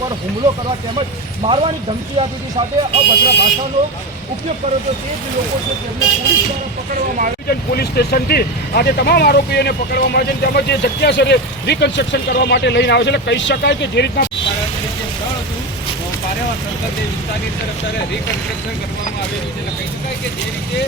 पर હુમલો કરવા તેમજ મારવાની ધમકી આપી હતી, સાથે અભદ્ર ભાષાનો ઉપયોગ કર્યો હતો। તે જ લોકો છે તેમને પોલીસ દ્વારા પકડવામાં આવી છે। પોલીસ સ્ટેશનથી આજે તમામ આરોપીઓને પકડવામાં આવે છે, તેમજ જે જગ્યા છે રિકન્સ્ટ્રક્શન કરવા માટે લઈને આવે છે। એટલે કહી શકાય કે જે રીતના વિસ્તારની અંદર અત્યારે રિકન્સ્ટ્રક્શન કરવામાં આવેલું છે, એટલે કહી શકાય કે જે રીતે